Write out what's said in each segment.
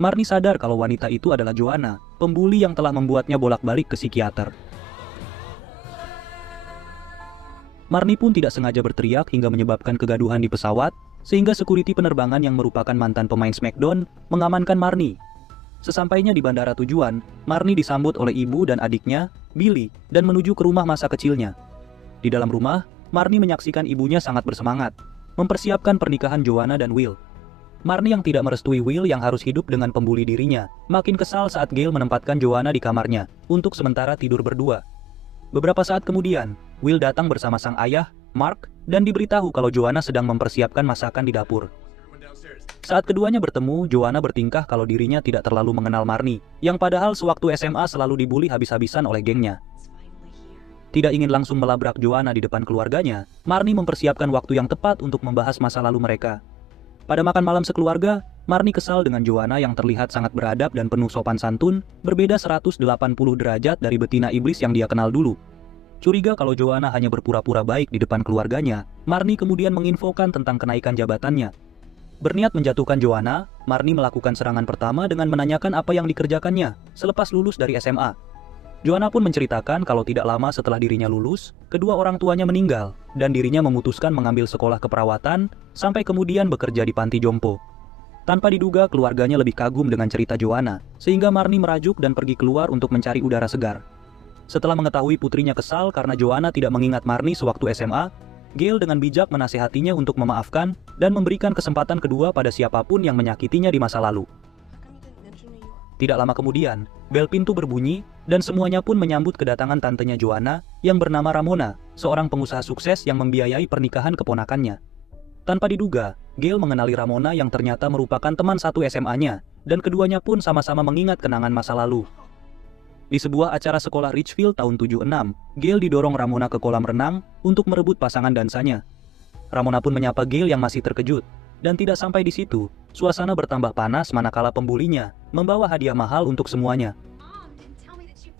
Marnie sadar kalau wanita itu adalah Joanna, pembuli yang telah membuatnya bolak-balik ke psikiater. Marnie pun tidak sengaja berteriak hingga menyebabkan kegaduhan di pesawat, sehingga security penerbangan yang merupakan mantan pemain SmackDown mengamankan Marnie. Sesampainya di bandara tujuan, Marnie disambut oleh ibu dan adiknya, Billy, dan menuju ke rumah masa kecilnya. Di dalam rumah, Marnie menyaksikan ibunya sangat bersemangat, mempersiapkan pernikahan Joanna dan Will. Marnie yang tidak merestui Will yang harus hidup dengan pembuli dirinya, makin kesal saat Gail menempatkan Joanna di kamarnya, untuk sementara tidur berdua. Beberapa saat kemudian, Will datang bersama sang ayah, Mark, dan diberitahu kalau Joanna sedang mempersiapkan masakan di dapur. Saat keduanya bertemu, Joanna bertingkah kalau dirinya tidak terlalu mengenal Marnie, yang padahal sewaktu SMA selalu dibully habis-habisan oleh gengnya. Tidak ingin langsung melabrak Joanna di depan keluarganya, Marnie mempersiapkan waktu yang tepat untuk membahas masa lalu mereka. Pada makan malam sekeluarga, Marnie kesal dengan Joanna yang terlihat sangat beradab dan penuh sopan santun, berbeda 180 derajat dari betina iblis yang dia kenal dulu. Curiga kalau Joanna hanya berpura-pura baik di depan keluarganya, Marnie kemudian menginfokan tentang kenaikan jabatannya. Berniat menjatuhkan Joanna, Marnie melakukan serangan pertama dengan menanyakan apa yang dikerjakannya selepas lulus dari SMA. Joanna pun menceritakan kalau tidak lama setelah dirinya lulus, kedua orang tuanya meninggal, dan dirinya memutuskan mengambil sekolah keperawatan, sampai kemudian bekerja di panti jompo. Tanpa diduga, keluarganya lebih kagum dengan cerita Joanna, sehingga Marnie merajuk dan pergi keluar untuk mencari udara segar. Setelah mengetahui putrinya kesal karena Joanna tidak mengingat Marnie sewaktu SMA, Gail dengan bijak menasihatinya untuk memaafkan dan memberikan kesempatan kedua pada siapapun yang menyakitinya di masa lalu. Tidak lama kemudian, bel pintu berbunyi, dan semuanya pun menyambut kedatangan tantenya Joanna, yang bernama Ramona, seorang pengusaha sukses yang membiayai pernikahan keponakannya. Tanpa diduga, Gail mengenali Ramona yang ternyata merupakan teman satu SMA-nya, dan keduanya pun sama-sama mengingat kenangan masa lalu. Di sebuah acara sekolah Richfield tahun 76, Gail didorong Ramona ke kolam renang untuk merebut pasangan dansanya. Ramona pun menyapa Gail yang masih terkejut, dan tidak sampai di situ, suasana bertambah panas manakala pembulinya membawa hadiah mahal untuk semuanya.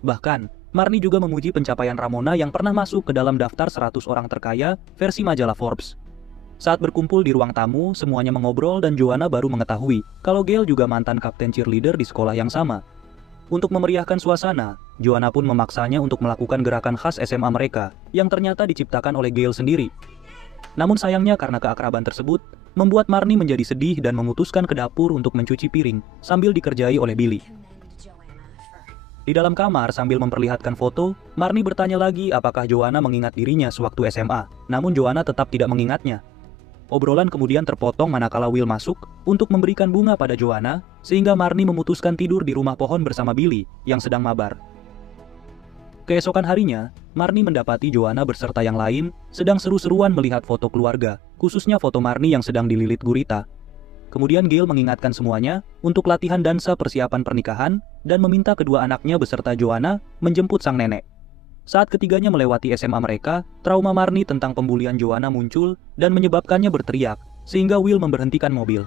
Bahkan, Marnie juga memuji pencapaian Ramona yang pernah masuk ke dalam daftar 100 orang terkaya versi majalah Forbes. Saat berkumpul di ruang tamu, semuanya mengobrol dan Joanna baru mengetahui kalau Gail juga mantan kapten cheerleader di sekolah yang sama. Untuk memeriahkan suasana, Joanna pun memaksanya untuk melakukan gerakan khas SMA mereka, yang ternyata diciptakan oleh Gail sendiri. Namun sayangnya karena keakraban tersebut, membuat Marnie menjadi sedih dan memutuskan ke dapur untuk mencuci piring, sambil dikerjai oleh Billy. Di dalam kamar sambil memperlihatkan foto, Marnie bertanya lagi apakah Joanna mengingat dirinya sewaktu SMA, namun Joanna tetap tidak mengingatnya. Obrolan kemudian terpotong manakala Will masuk untuk memberikan bunga pada Joanna, sehingga Marnie memutuskan tidur di rumah pohon bersama Billy, yang sedang mabar. Keesokan harinya, Marnie mendapati Joanna beserta yang lain sedang seru-seruan melihat foto keluarga, khususnya foto Marnie yang sedang dililit gurita. Kemudian Gail mengingatkan semuanya untuk latihan dansa persiapan pernikahan dan meminta kedua anaknya beserta Joanna menjemput sang nenek. Saat ketiganya melewati SMA mereka, trauma Marnie tentang pembulian Joanna muncul dan menyebabkannya berteriak, sehingga Will memberhentikan mobil.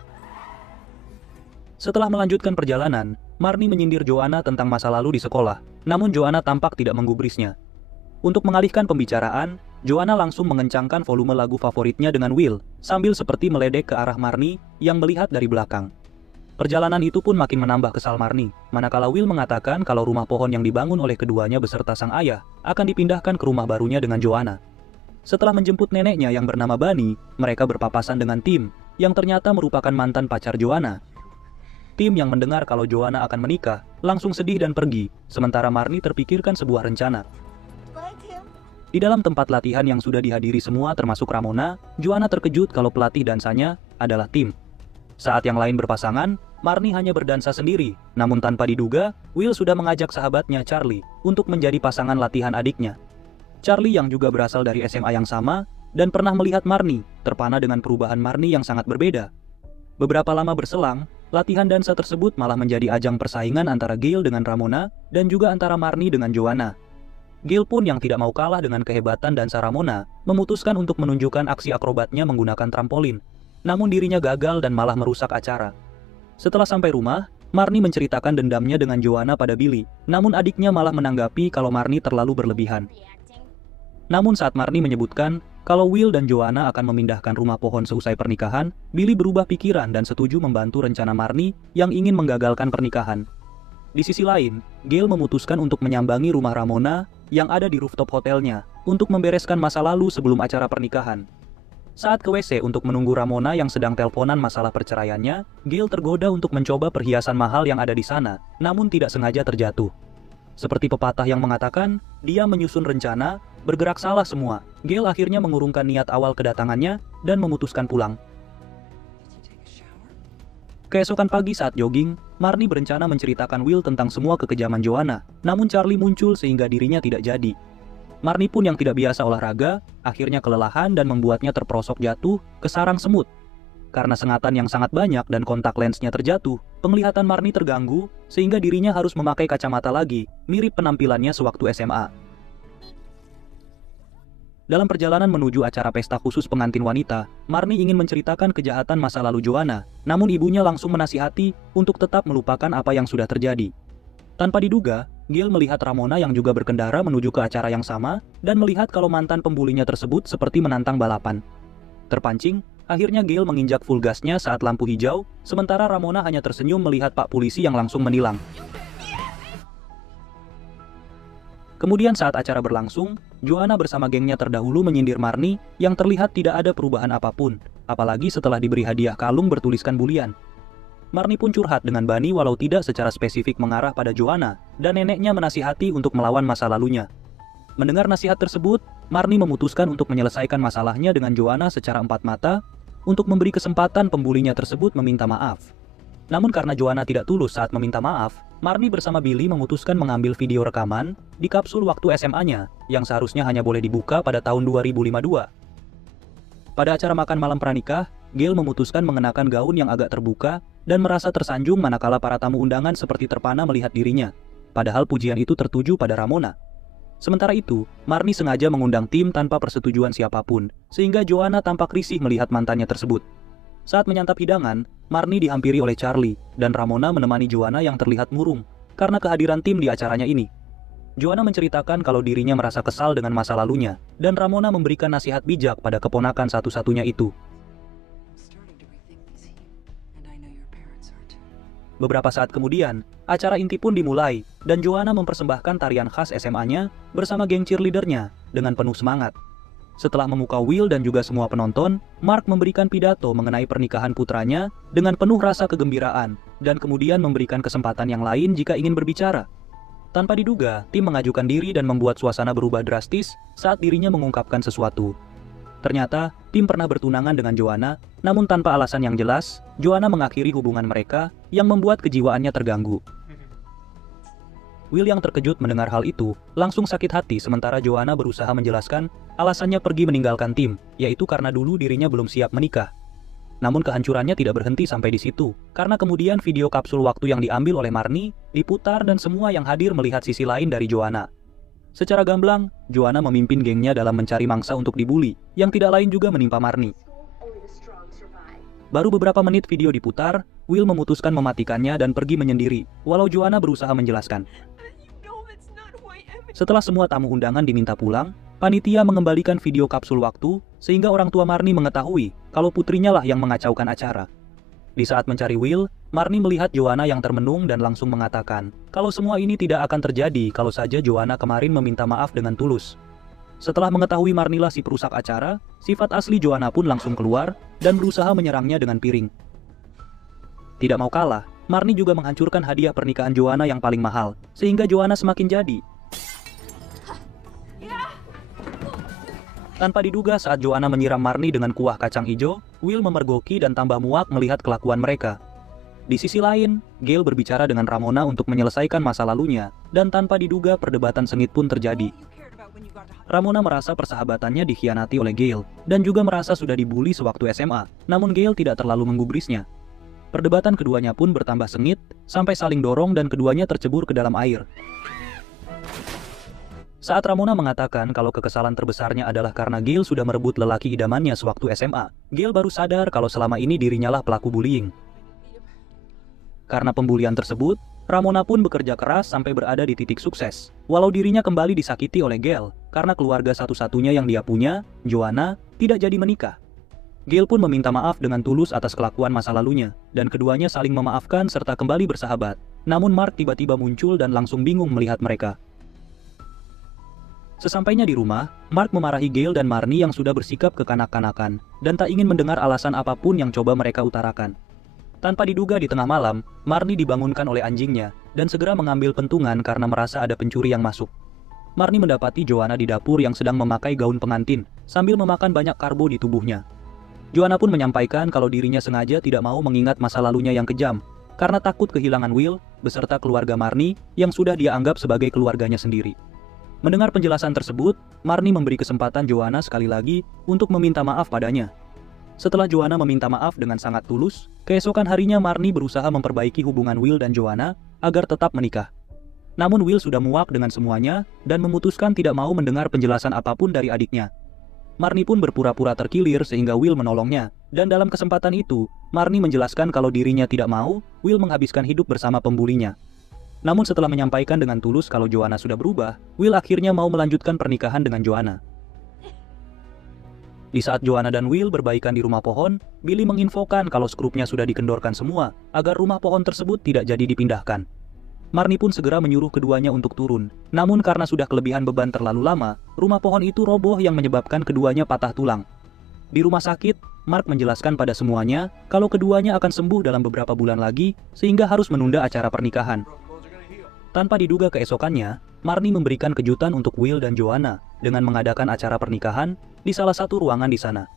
Setelah melanjutkan perjalanan, Marnie menyindir Joanna tentang masa lalu di sekolah, namun Joanna tampak tidak menggubrisnya. Untuk mengalihkan pembicaraan, Joanna langsung mengencangkan volume lagu favoritnya dengan Will, sambil seperti meledek ke arah Marnie yang melihat dari belakang. Perjalanan itu pun makin menambah kesal Marnie, manakala Will mengatakan kalau rumah pohon yang dibangun oleh keduanya beserta sang ayah akan dipindahkan ke rumah barunya dengan Joanna. Setelah menjemput neneknya yang bernama Bunny, mereka berpapasan dengan Tim, yang ternyata merupakan mantan pacar Joanna. Tim yang mendengar kalau Joanna akan menikah, langsung sedih dan pergi, sementara Marnie terpikirkan sebuah rencana. Di dalam tempat latihan yang sudah dihadiri semua termasuk Ramona, Joanna terkejut kalau pelatih dansanya adalah Tim. Saat yang lain berpasangan, Marnie hanya berdansa sendiri, namun tanpa diduga, Will sudah mengajak sahabatnya Charlie untuk menjadi pasangan latihan adiknya. Charlie yang juga berasal dari SMA yang sama, dan pernah melihat Marnie, terpana dengan perubahan Marnie yang sangat berbeda. Beberapa lama berselang, latihan dansa tersebut malah menjadi ajang persaingan antara Gail dengan Ramona, dan juga antara Marnie dengan Joanna. Gail pun yang tidak mau kalah dengan kehebatan dansa Ramona, memutuskan untuk menunjukkan aksi akrobatnya menggunakan trampolin. Namun dirinya gagal dan malah merusak acara. Setelah sampai rumah, Marnie menceritakan dendamnya dengan Joanna pada Billy, namun adiknya malah menanggapi kalau Marnie terlalu berlebihan. Namun saat Marnie menyebutkan kalau Will dan Joanna akan memindahkan rumah pohon seusai pernikahan, Billy berubah pikiran dan setuju membantu rencana Marnie yang ingin menggagalkan pernikahan. Di sisi lain, Gail memutuskan untuk menyambangi rumah Ramona yang ada di rooftop hotelnya untuk membereskan masa lalu sebelum acara pernikahan. Saat ke WC untuk menunggu Ramona yang sedang teleponan masalah perceraiannya, Gail tergoda untuk mencoba perhiasan mahal yang ada di sana, namun tidak sengaja terjatuh. Seperti pepatah yang mengatakan, dia menyusun rencana, bergerak salah semua. Gail akhirnya mengurungkan niat awal kedatangannya dan memutuskan pulang. Keesokan pagi saat jogging, Marnie berencana menceritakan Will tentang semua kekejaman Joanna, namun Charlie muncul sehingga dirinya tidak jadi. Marnie pun yang tidak biasa olahraga, akhirnya kelelahan dan membuatnya terperosok jatuh ke sarang semut. Karena sengatan yang sangat banyak dan kontak lensnya terjatuh, penglihatan Marnie terganggu sehingga dirinya harus memakai kacamata lagi, mirip penampilannya sewaktu SMA. Dalam perjalanan menuju acara pesta khusus pengantin wanita, Marnie ingin menceritakan kejahatan masa lalu Joanna, namun ibunya langsung menasihati untuk tetap melupakan apa yang sudah terjadi. Tanpa diduga, Gail melihat Ramona yang juga berkendara menuju ke acara yang sama dan melihat kalau mantan pembulinya tersebut seperti menantang balapan. Terpancing, akhirnya Gail menginjak full gasnya saat lampu hijau, sementara Ramona hanya tersenyum melihat Pak Polisi yang langsung menilang. Kemudian saat acara berlangsung, Joanna bersama gengnya terdahulu menyindir Marnie yang terlihat tidak ada perubahan apapun, apalagi setelah diberi hadiah kalung bertuliskan bulian. Marnie pun curhat dengan Bunny walau tidak secara spesifik mengarah pada Joanna, dan neneknya menasihati untuk melawan masa lalunya. Mendengar nasihat tersebut, Marnie memutuskan untuk menyelesaikan masalahnya dengan Joanna secara empat mata, untuk memberi kesempatan pembulinya tersebut meminta maaf. Namun karena Joanna tidak tulus saat meminta maaf, Marnie bersama Billy memutuskan mengambil video rekaman di kapsul waktu SMA-nya, yang seharusnya hanya boleh dibuka pada tahun 2052. Pada acara makan malam pranikah, Gail memutuskan mengenakan gaun yang agak terbuka dan merasa tersanjung manakala para tamu undangan seperti terpana melihat dirinya. Padahal pujian itu tertuju pada Ramona. Sementara itu, Marnie sengaja mengundang tim tanpa persetujuan siapapun, sehingga Joanna tampak risih melihat mantannya tersebut. Saat menyantap hidangan, Marnie dihampiri oleh Charlie, dan Ramona menemani Joanna yang terlihat murung karena kehadiran tim di acaranya ini. Joanna menceritakan kalau dirinya merasa kesal dengan masa lalunya, dan Ramona memberikan nasihat bijak pada keponakan satu-satunya itu. Beberapa saat kemudian, acara inti pun dimulai, dan Joanna mempersembahkan tarian khas SMA-nya bersama geng cheerleadernya dengan penuh semangat. Setelah memukau Will dan juga semua penonton, Mark memberikan pidato mengenai pernikahan putranya dengan penuh rasa kegembiraan, dan kemudian memberikan kesempatan yang lain jika ingin berbicara. Tanpa diduga, tim mengajukan diri dan membuat suasana berubah drastis saat dirinya mengungkapkan sesuatu. Ternyata, tim pernah bertunangan dengan Joanna, namun tanpa alasan yang jelas, Joanna mengakhiri hubungan mereka yang membuat kejiwaannya terganggu. Will yang terkejut mendengar hal itu, langsung sakit hati sementara Joanna berusaha menjelaskan alasannya pergi meninggalkan tim, yaitu karena dulu dirinya belum siap menikah. Namun kehancurannya tidak berhenti sampai di situ, karena kemudian video kapsul waktu yang diambil oleh Marnie diputar dan semua yang hadir melihat sisi lain dari Joanna. Secara gamblang, Joanna memimpin gengnya dalam mencari mangsa untuk dibully, yang tidak lain juga menimpa Marnie. Baru beberapa menit video diputar, Will memutuskan mematikannya dan pergi menyendiri, walau Joanna berusaha menjelaskan. Setelah semua tamu undangan diminta pulang, panitia mengembalikan video kapsul waktu, sehingga orang tua Marnie mengetahui kalau putrinya lah yang mengacaukan acara. Di saat mencari Will, Marnie melihat Joanna yang termenung dan langsung mengatakan kalau semua ini tidak akan terjadi kalau saja Joanna kemarin meminta maaf dengan tulus. Setelah mengetahui Marnie lah si perusak acara, sifat asli Joanna pun langsung keluar dan berusaha menyerangnya dengan piring. Tidak mau kalah, Marnie juga menghancurkan hadiah pernikahan Joanna yang paling mahal, sehingga Joanna semakin jadi. Tanpa diduga saat Joanna menyiram Marnie dengan kuah kacang hijau, Will memergoki dan tambah muak melihat kelakuan mereka. Di sisi lain, Gail berbicara dengan Ramona untuk menyelesaikan masa lalunya, dan tanpa diduga perdebatan sengit pun terjadi. Ramona merasa persahabatannya dikhianati oleh Gail, dan juga merasa sudah dibully sewaktu SMA, namun Gail tidak terlalu menggubrisnya. Perdebatan keduanya pun bertambah sengit, sampai saling dorong dan keduanya tercebur ke dalam air. Saat Ramona mengatakan kalau kekesalan terbesarnya adalah karena Gail sudah merebut lelaki idamannya sewaktu SMA, Gail baru sadar kalau selama ini dirinya lah pelaku bullying. Karena pembulian tersebut, Ramona pun bekerja keras sampai berada di titik sukses. Walau dirinya kembali disakiti oleh Gail, karena keluarga satu-satunya yang dia punya, Joanna, tidak jadi menikah. Gail pun meminta maaf dengan tulus atas kelakuan masa lalunya, dan keduanya saling memaafkan serta kembali bersahabat. Namun Mark tiba-tiba muncul dan langsung bingung melihat mereka. Sesampainya di rumah, Mark memarahi Gail dan Marnie yang sudah bersikap kekanak-kanakan, dan tak ingin mendengar alasan apapun yang coba mereka utarakan. Tanpa diduga di tengah malam, Marnie dibangunkan oleh anjingnya, dan segera mengambil pentungan karena merasa ada pencuri yang masuk. Marnie mendapati Joanna di dapur yang sedang memakai gaun pengantin, sambil memakan banyak karbo di tubuhnya. Joanna pun menyampaikan kalau dirinya sengaja tidak mau mengingat masa lalunya yang kejam, karena takut kehilangan Will, beserta keluarga Marnie, yang sudah dia anggap sebagai keluarganya sendiri. Mendengar penjelasan tersebut, Marnie memberi kesempatan Joanna sekali lagi untuk meminta maaf padanya. Setelah Joanna meminta maaf dengan sangat tulus, keesokan harinya Marnie berusaha memperbaiki hubungan Will dan Joanna agar tetap menikah. Namun Will sudah muak dengan semuanya dan memutuskan tidak mau mendengar penjelasan apapun dari adiknya. Marnie pun berpura-pura terkilir sehingga Will menolongnya, dan dalam kesempatan itu, Marnie menjelaskan kalau dirinya tidak mau Will menghabiskan hidup bersama pembulinya. Namun setelah menyampaikan dengan tulus kalau Joanna sudah berubah, Will akhirnya mau melanjutkan pernikahan dengan Joanna. Di saat Joanna dan Will berbaikan di rumah pohon, Billy menginfokan kalau skrupnya sudah dikendorkan semua, agar rumah pohon tersebut tidak jadi dipindahkan. Marnie pun segera menyuruh keduanya untuk turun, namun karena sudah kelebihan beban terlalu lama, rumah pohon itu roboh yang menyebabkan keduanya patah tulang. Di rumah sakit, Mark menjelaskan pada semuanya kalau keduanya akan sembuh dalam beberapa bulan lagi, sehingga harus menunda acara pernikahan. Tanpa diduga keesokannya, Marnie memberikan kejutan untuk Will dan Joanna dengan mengadakan acara pernikahan di salah satu ruangan di sana.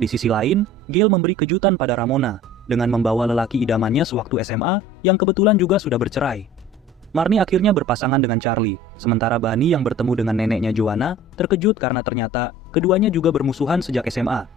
Di sisi lain, Gail memberi kejutan pada Ramona dengan membawa lelaki idamannya sewaktu SMA yang kebetulan juga sudah bercerai. Marnie akhirnya berpasangan dengan Charlie, sementara Bunny yang bertemu dengan neneknya Joanna terkejut karena ternyata keduanya juga bermusuhan sejak SMA.